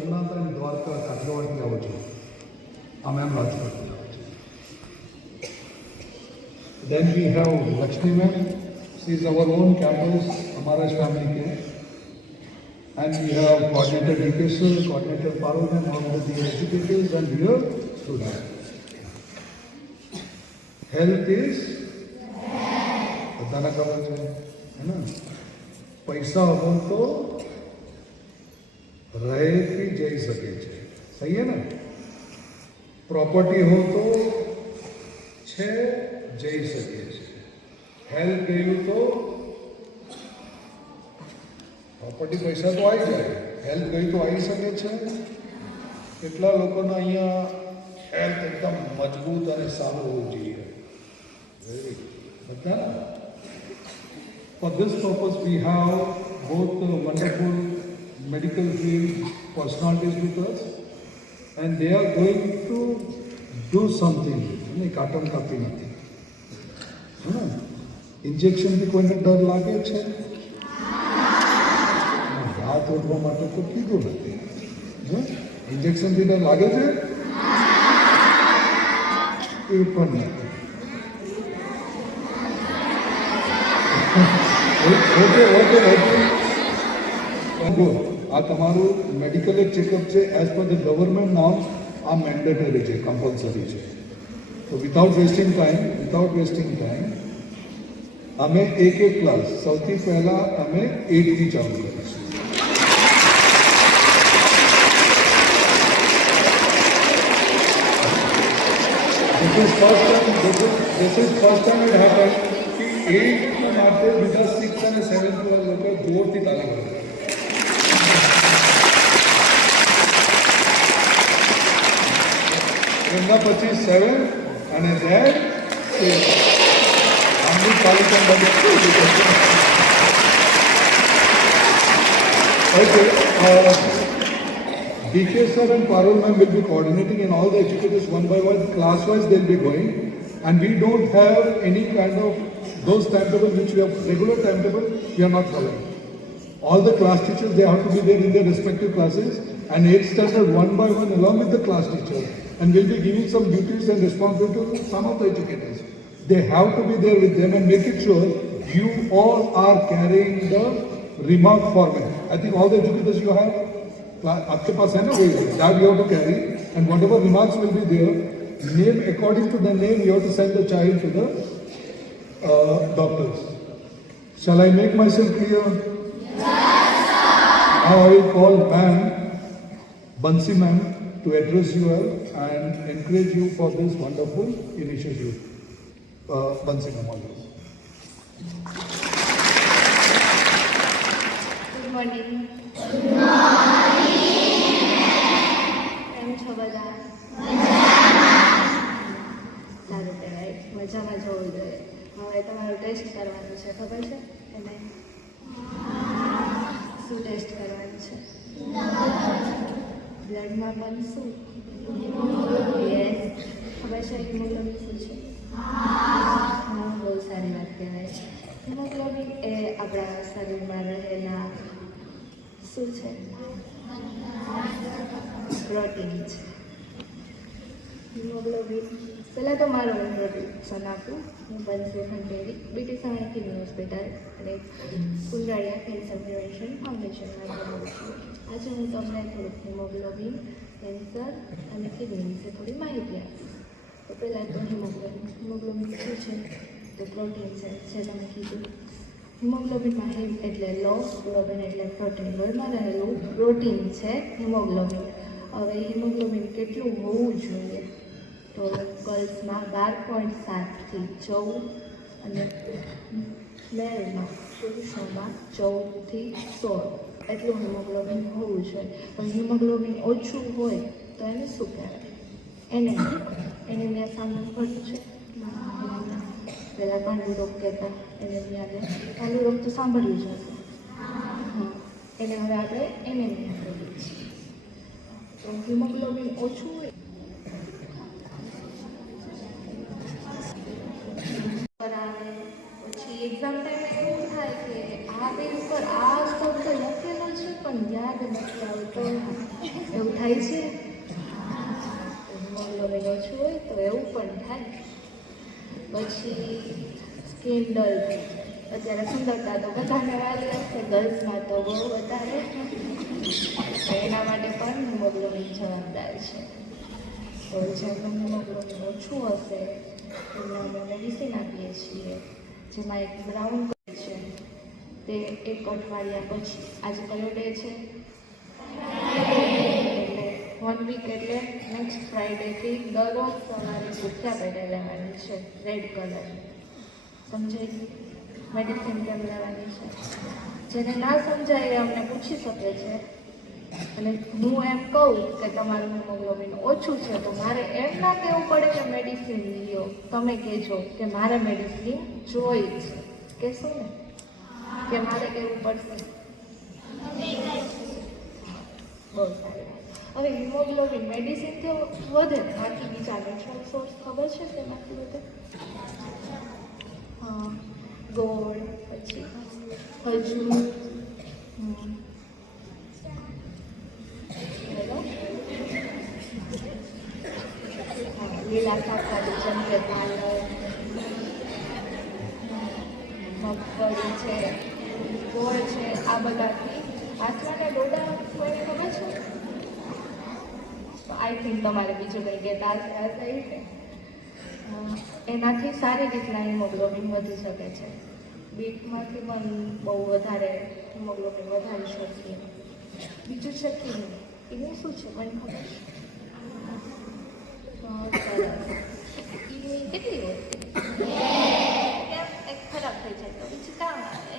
સોમનાથ અને દ્વારકા કાઠિયાવાડથી આવો છો, આમ એમ રાજકોટથી આવો છો. Then we have Lakshmi ma'am. She is our own campus, हमारा family के. And we have coordinator DK sir, coordinator Parul and all the educators and your students. Health is બધાને ખબર છે હે ને. પૈસા વગર તો રહેથી જઈ શકે છે, સહી હે ને. પ્રોપર્ટી હો તો છે જઈ શકે છે. હેલ્થ ગયું તો પ્રોપર્ટી પૈસા તો આવી જાય, હેલ્થ ગઈ તો આવી શકે છે. કેટલા લોકોના અહીંયા હેલ્થ એકદમ મજબૂત અને સારું હોવું જોઈએ. બધા. For this purpose we have both wonderful medical field personalities with us and they are going to do something. નહીં કાટમ કાપી નથી. ઇન્જેક્શનથી કોઈને ડર લાગે છે? હાથ ઓઢવા માટે તો કીધું નથી. ઇન્જેક્શનથી ડર લાગે છે? એ પણ નથી. આ તમારું મેડિકલ એક ચેકઅપ છે એઝ પર ધ ગવર્મેન્ટ નામ. આ મેન્ડેટરી છે, કમ્પલસરી છે. તો વિધાઉટ વેસ્ટિંગ ટાઈમ અમે એક ક્લાસ સૌથી પહેલાં અમે 8થી ચાલુ કરીશું. This is first time it happened કે 8 માટે બીજા 6 અને 7 વાળા લોકો જોરથી તાળી પાડે. એમના પછી 7 અને then 8. આમની તાળી પણ બધું. Okay. DK sir and Parul ma'am will be coordinating and all the educators one by one, class-wise they'll be going. And we don't have any kind of those timetables which we have regular timetable, we are not following. All the class teachers, they have to be there in their respective classes and 8th standard one by one along with the class teacher. And we'll be giving some duties and responsibilities to some of the educators. They have to be there with them and make it sure you all are carrying the remark format. I think all the educators you have, आपके पास है ना वही, that you have to carry and whatever remarks will be there, name according to the name you have to send the child to the doctors. Shall I make myself clear? Yes, sir. Now I will call ma'am, Bansi ma'am, to address you all and encourage you for this wonderful initiative. Bansi ma'am, all yours. Good morning. કેમ છો બધા? સારું કહેવાય, મજામાં જવું જોઈએ. હવે તમારું ટેસ્ટ કરવાનું છે, ખબર છે? એને શું ટેસ્ટ કરવાનું છે? બ્લડમાં પણ શું? યસ. ખબર છે હિમોગ્લોબિન શું છે? હા, બહુ સારી વાત કહેવાય. હિમોગ્લોબિન એ આપણા શરીરમાં રહેલા શું છે? પ્રોટીન છે. હિમોગ્લોબિન પહેલાં તો મારું ઇન્ટ્રોડક્શન આપું. હું બંસી ખંડેરી, બીટી સાવણી કિડની હોસ્પિટલ અને કુંડાળિયા કેન્સર પ્રિવેન્શન ફાઉન્ડેશનમાં જોઉં છું. આજે હું તમને થોડુંક હિમોગ્લોબિન, કેન્સર અને કિડની વિશે થોડી માહિતી આપીશ. તો પહેલાં તો હિમોગ્લોબિન શું છે? તો પ્રોટીન છે, જે તમે કીધું. હિમોગ્લોબિનમાં હિમ એટલે લોસ, ગ્લોબિન એટલે પ્રોટીન. લોહીમાં રહેલું પ્રોટીન છે હિમોગ્લોબિન. હવે હિમોગ્લોબિન કેટલું હોવું જોઈએ? તો ગર્લ્સમાં 12.7થી 14 અને મેલમાં પુરુષોમાં 14થી 16 એટલું હિમોગ્લોબિન હોવું જોઈએ. પણ હિમોગ્લોબિન ઓછું હોય તો એને શું કહેવાય? એનેમિયા સામે પડ્યું છે. પહેલાં પાંડુ રોગ કહેતા એનેમિયાને. પાંડુ રોગ તો સાંભળ્યું જ હશે. હા, એને હવે આપણે એનેમિયા કહીએ છીએ. તો હિમોગ્લોબિન ઓછું હોય પછી એક્ઝામ ટાઈમે એવું થાય કે આ પેજ પર આ શબ્દ લખેલો છે પણ યાદ નથી આવતો. થાય છે? હિમોગ્લોબિન ઓછું હોય તો એવું પણ થાય. પછી સ્કિન ડલ થઈ જાય. અત્યારે સુંદરતા તો બધાને વાલી હશે, ગર્લ્સમાં તો બહુ વધારે. એના માટે પણ હિમોગ્લોબિન જવાબદાર છે. તો જેમનું હિમોગ્લોબિન ઓછું હશે એમને અમે મેડિસિન આપીએ છીએ, જેમાં એક બ્રાઉન છે તે 1 અઠવાડિયા પછી, આજે કયો ડે છે? એટલે 1 વીક એટલે નેક્સ્ટ ફ્રાઈડેથી દરરોજ સવારે ભૂખ્યા પેટે લેવાની છે, રેડ કલર. સમજાઈ ગયું? મેડિસિન કેમ લેવાની છે? જેને ના સમજાય એ અમને પૂછી શકે છે. અને હું એમ કહું કે તમારું હિમોગ્લોબિન ઓછું છે તો મારે એમ ના કહેવું પડે કે મેડિસિન લ્યો. તમે કહેજો કે મારે મેડિસિન જોઈ છે, કહેશો ને કે મારે કહેવું પડશે? બહુ સારી વાત. હવે હિમોગ્લોબિન મેડિસિનથી વધે, બાકી બીજા નેચરલ સોર્સ ખબર છે તેમાંથી વધે? હા, ગોળ, પછી ખજૂર, લીલા શાકભાજી જેમ કે પાલક, મગફળી છે, ગોળ છે, આ બધાથી આસમાને ડોડા કોઈને ખબર છે? આઈ થિંક તમારે બીજું કંઈ કહેતા હશે આ સાઈડ. એનાથી સારી રીતના હિમોગ્લોબિન વધી શકે છે. બીટમાંથી પણ બહુ વધારે હિમોગ્લોબિન વધારી શકીએ. બીજું છે કિડની. કિડની શું છે મને ખબર છે? કિડની કેટલી હોય? એક ખરાબ થઈ જાય તો બીજું કામ આવે.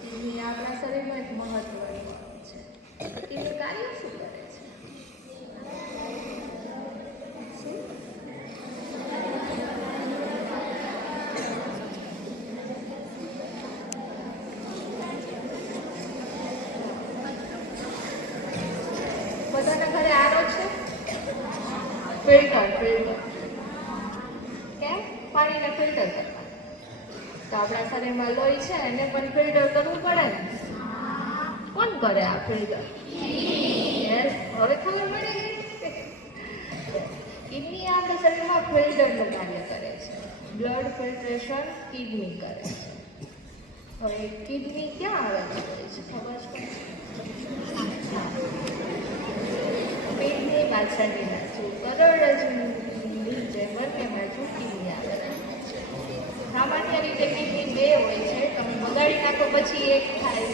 કિડની આપણા શરીરમાં એક મહત્વની છે. કિડની કાર્ય શું કરે છે? બધાના ઘરે આરો છે? ફિલ્ટર કેમ? પાણીને ફિલ્ટર કરવા. તો આપણા શરીરમાં લોહી છે એને પણ ફિલ્ટર કરવું પડે ને. કોણ કરે આ ફિલ્ટર? યસ, હવે ખબર પડી ગઈ. કિડની આપણા શરીરમાં ફિલ્ટરનું કાર્ય કરે છે. બ્લડ ફિલ્ટ્રેશન કિડની કરે છે. હવે કિડની ક્યાં આવેલી હોય છે ખબર છે? પેટની પાછળની બાજુ, કરોડરજ્જુની જે બંને બાજુ કિડની આવેલી છે. સામાન્ય રીતે કિડની 2 હોય છે, તમે બગાડી નાખો પછી એક થાય,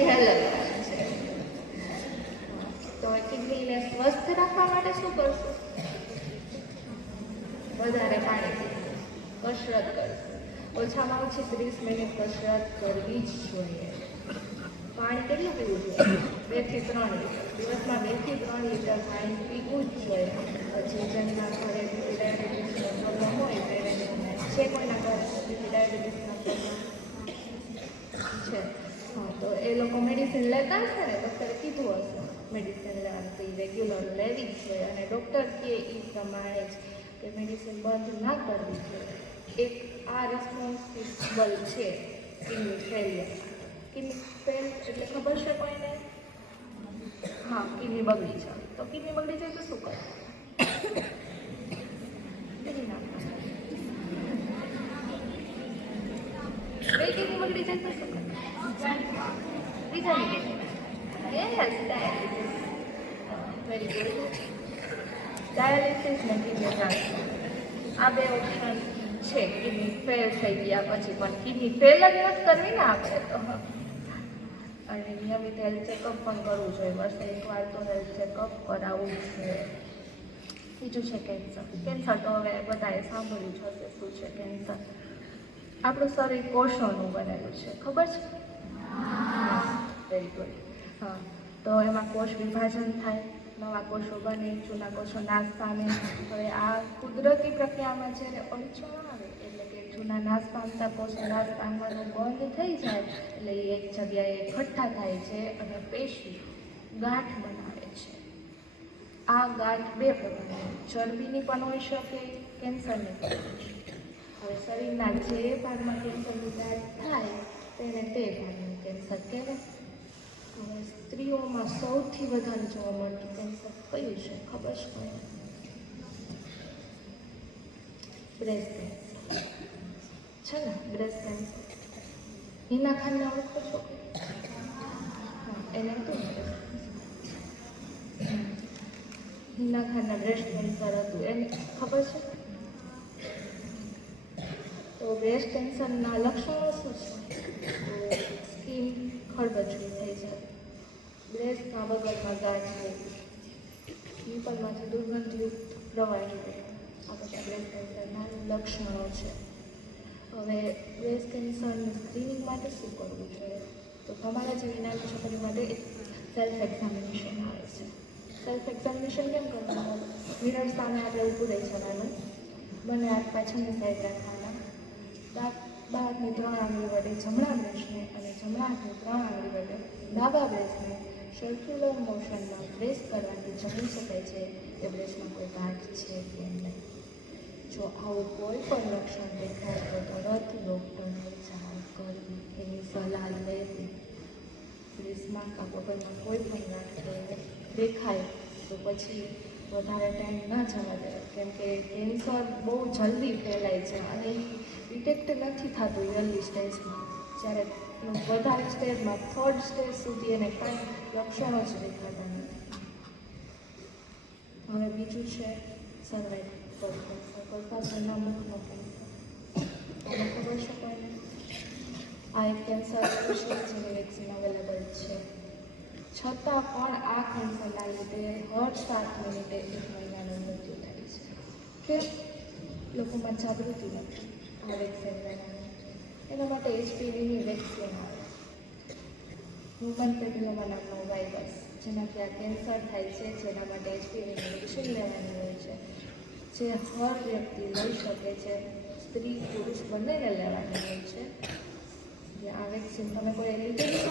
એ અલગ વાત છે. તો કિડનીને સ્વસ્થ રાખવા માટે શું કરશું? વધારે પાણી પીવું, કસરત કરશું. ઓછામાં ઓછી 30 મિનિટ કસરત કરવી જ જોઈએ. પાણી કેટલું પીવું જોઈએ? 2 થી 3 લીટર. દિવસમાં 2 થી 3 લીટર પાણી પીવું જ જોઈએ. પછી જેમના ઘરે ડાયાબિટીસનો પ્રોબ્લેમ હોય તેને છે, કોઈના ઘરે ડાયાબિટીસનો પ્રોબ્લેમ છે, હા, તો એ લોકો મેડિસિન લેતા હશે ને, ડૉક્ટરે કીધું હશે મેડિસિન લેવાની રેગ્યુલર લેવી જ જોઈએ. અને ડૉક્ટર કહે એ પ્રમાણે જ કે મેડિસિન બંધ ના કરવી જોઈએ. એક આ રિસ્પોન્સિબલ છે કિડની ફેલિયર. કિડની ફેલ એટલે ખબર છે કોઈને? હા, કિડની બગડી જાય. તો કિડની બગડી જાય તો શું કરે? કિડની બગડી જાય તો શું કરે? બીજાની વેરી ગુડ. ડાયાલિસિસ ને કિડની ટ્રાન્સપ્લાન્ટ, આ 2 ઓપ્શન છે. કિડની ફેલ થઈ ગયા પછી પણ કિડની ફેલ જ નથી કરવી ને આપણે તો. અને નિયમિત હેલ્થ ચેકઅપ પણ કરવું જોઈએ. વર્ષે 1 વાર તો હેલ્થ ચેકઅપ કરાવવું જ જોઈએ. બીજું છે કેન્સર. કેન્સર તો હવે બધાએ સાંભળ્યું જ હશે શું છે કેન્સર. આપણું શરીર કોષોનું બનેલું છે, ખબર છે? Very good. હા, તો એમાં કોષ વિભાજન થાય, નવા કોષો બને, જૂના કોષો નાશ પામે. હવે આ કુદરતી પ્રક્રિયામાં જ્યારે અડચણ આવે એટલે કે જૂના નાશ પામતા કોષો નાશ પામવાનું બંધ થઈ જાય એટલે એ એક જગ્યાએ એકઠા થાય છે અને પેશી ગાંઠ બનાવે છે. આ ગાંઠ 2 પ્રકારની, ચરબીની પણ હોઈ શકે, કેન્સરની પણ હોઈ શકે. હવે શરીરના જે ભાગમાં કેન્સરની ગાંઠ થાય તેને તે ભાગનું કેન્સર કહેવાય. હવે સ્ત્રી સ્ત્રીઓમાં સૌથી વધારે જોવા મળતું કેન્સર કયું છે ખબર છે કોઈને? બ્રેસ્ટ કેન્સર છે ને, બ્રેસ્ટ કેન્સર. હિના ખાનને ઓળખો છો? એને હતું ને હિના ખાનના બ્રેસ્ટ કેન્સર હતું, એને ખબર છે? તો બ્રેસ્ટ કેન્સરના લક્ષણો શું છે? તો સ્કિન ખરબચડી થઈ જાય, બ્રેસ્ટમાં બગલમાં ગાંઠ થાય, નિપલમાંથી દુર્ગંધયુક્ત પ્રવાહી થાય. આ બધા બ્રેસ્ટ કેન્સરના લક્ષણો છે. હવે બ્રેસ્ટ કેન્સરની સ્ક્રીનિંગ માટે શું કરવું જોઈએ? તો તમારા જેવી નાની છોકરી માટે એક સેલ્ફ એક્ઝામિનેશન આવે છે. સેલ્ફ એક્ઝામિનેશન કેમ કરવાનું? મિરર સામે આપણે ઊભું રહી જવાનું, બંને હાથ પાછળની સાઈડ રાખવાના, બાદની 3 આંગળી વડે જમણા બ્રેસ્ટને અને જમણા હાથની 3 આંગળી વડે ડાબા બ્રેસ્ટને સર્ક્યુલર મોશનમાં પ્રેસ કરવાથી જાણી શકાય છે કે બ્રેસ્ટમાં કોઈ ગાંઠ છે કે નહીં. જો આવું કોઈ પણ લક્ષણ દેખાય તો તરત ડૉક્ટરને જાણ કરવી, એની સલાહ લેવી. બ્રેસ્ટમાં કાં બગલમાં કોઈ પણ ગાંઠ દેખાય તો પછી વધારે ટાઈમ ના જવા દે, કેમ કે કેન્સર બહુ જલ્દી ફેલાય છે અને ડિટેક્ટ નથી થતું અર્લી સ્ટેજમાં. જ્યારે વધારે સ્ટેજમાં 3rd સ્ટેજ સુધી એને કાંઈ લક્ષણો જ દેખાતા નથી. હવે બીજું છે સર્વાઇકલ કેન્સર, ગર્ભાશયના મુખનો કેન્સર. તમને ખબર છે કોઈને? આ એક કેન્સર છે જેની વેક્સિન અવેલેબલ છે. છતાં પણ આ કેન્સરના લીધે હર 7 મિનિટે 1 મહિલાનું મૃત્યુ થાય છે. કે લોકોમાં જાગૃતિ નથી આ વેક્સિન લેવાની. એના માટે HPVની વેક્સિન આવે, હ્યુમન પેપિલોમા નામનો વાયરસ, જેનાથી આ કેન્સર થાય છે, જેના માટે HPVની વેક્સિન લેવાની હોય છે, જે હર વ્યક્તિ લઈ શકે છે. સ્ત્રી પુરુષ બંનેને લેવાની હોય છે. આ વેક્સિન તમે કોઈ લીધેલી છે?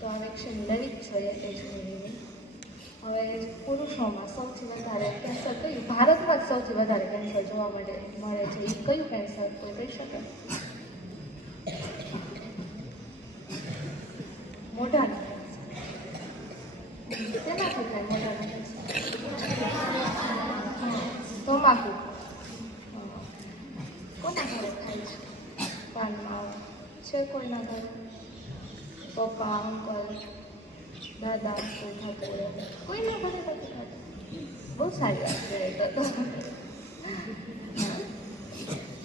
તો આ વેક્સિન લેવી જ જોઈએ HPVની. હવે પુરુષોમાં સૌથી વધારે કેન્સર કયું? ભારતમાં જ સૌથી વધારે કેન્સર જોવા મળે છે. એ કયું કેન્સર કોઈ કહી શકે? મોઢાનું કેન્સર. શેનાથી થાય મોઢાનું કેન્સર? તમાકુ. કોના ઘરે થાય છે? પાનમાં છે કોઈના ઘરે? પપ્પા, અંકલ, દાદા કોઈ થતું હોય? કોઈના ઘરે નથી થતું. બહુ સારી વાત છે તો.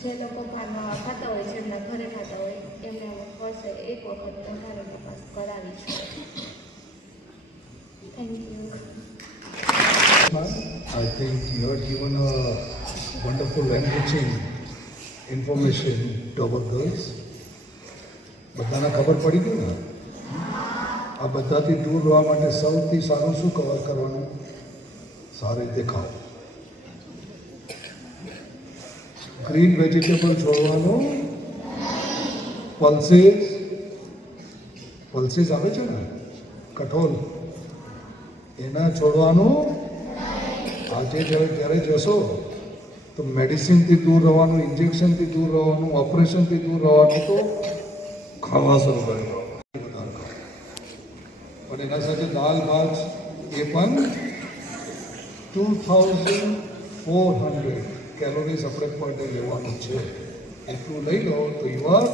જે લોકો પાનમાં ખાતા હોય, જેમના ઘરે ખાતા હોય, એમને વર્ષે 1 વખત વધારે તપાસ કરાવી છે. Thank you. I think you have given a wonderful enriching information to our girls. બધાને ખબર પડી ગઈ ને? આ બધાથી દૂર રહેવા માટે સૌથી સારું શું કવર કરવાનું? સારી દેખાવ. ગ્રીન વેજીટેબલ છોડવાનું. પલ્સીસ આવે છે ને, કઠોળ, એના છોડવાનું. આજે જ્યારે જશો તો મેડિસિનથી દૂર રહેવાનું, ઇન્જેક્શનથી દૂર રહેવાનું, ઓપરેશનથી દૂર રહેવાનું, તો ખાવા શરૂ કરી દો. પણ એના સાથે દાલ ભાત એ પણ 2400 કેલોરીઝ આપણે પર ડે લેવાનું છે. એટલું લઈ લો તો યુ આર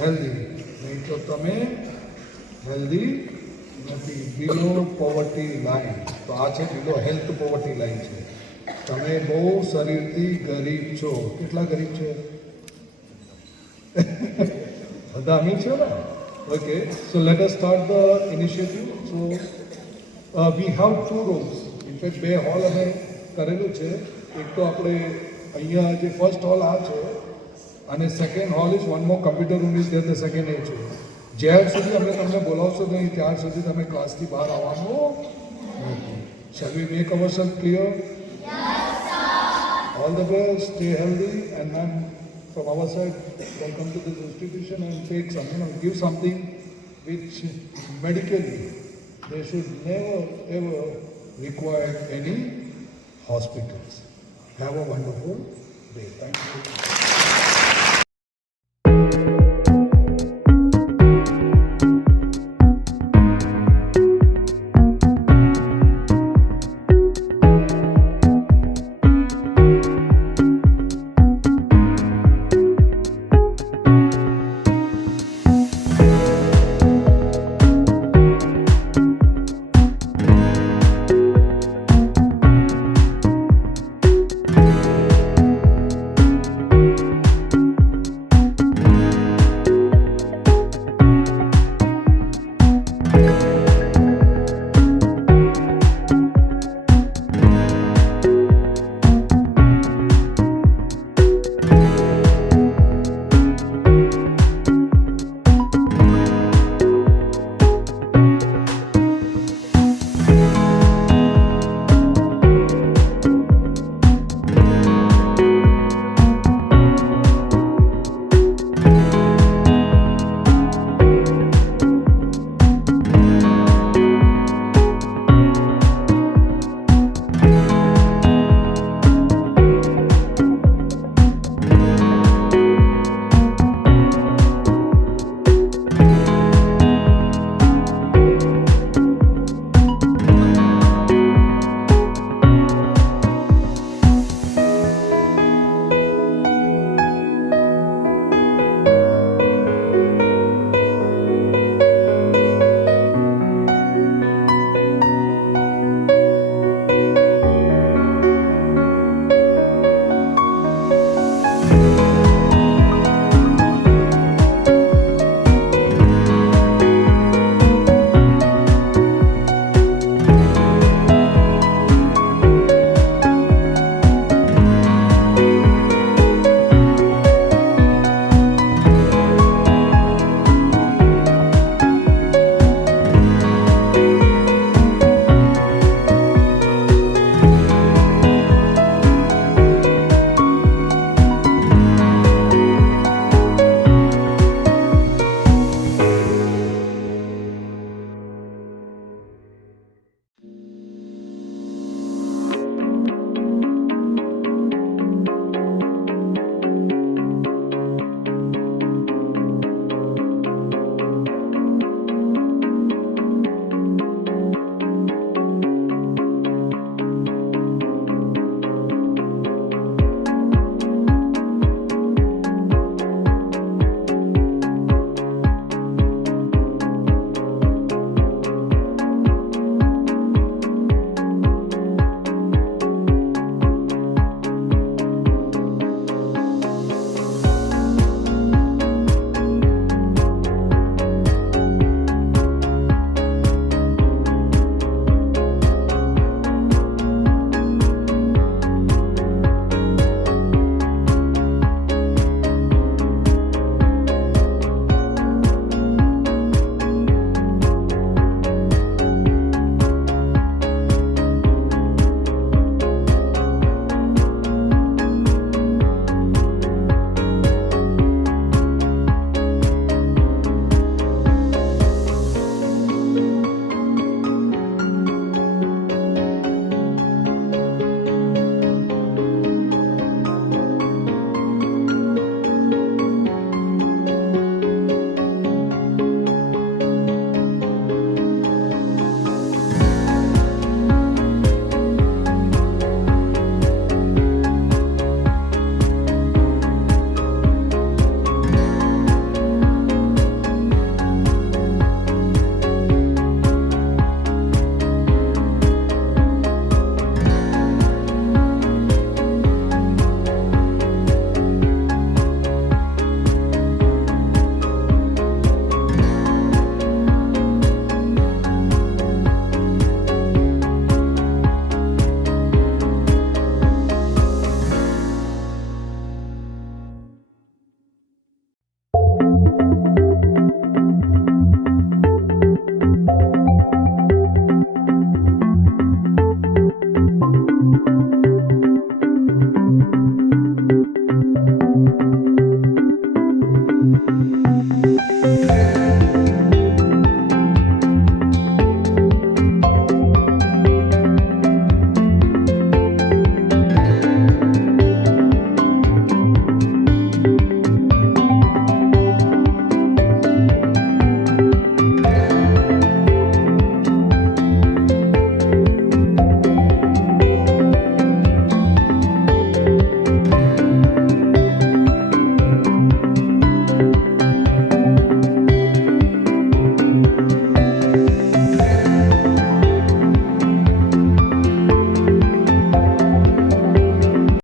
હેલ્ધી. નહીં તો તમે હેલ્ધી નથી. બિલો પોવર્ટી લાઈન. તો આ છે બિલો હેલ્થ પોવર્ટી લાઈન છે. તમે બહુ શરીરથી ગરીબ છો. કેટલા ગરીબ છો? બધા અમીર છો ને? Okay, so let us start the initiative. So we have 2 rooms. In fact, 2 hall અમે કરેલું છે. એક તો આપણે અહીંયા જે ફર્સ્ટ હોલ આ છે, અને second hall is one more computer room is there, the second એ છે. જ્યાર સુધી અમે તમને બોલાવશો નહીં ત્યાર સુધી તમે ક્લાસથી બહાર આવવાનું નથી. Shall we make ourselves clear? Yes, sir. All the best. Stay healthy. And ma'am, from our side, welcome to this institution and take some, give something which medically they should never ever require any hospitals. Have a wonderful day. Thank you.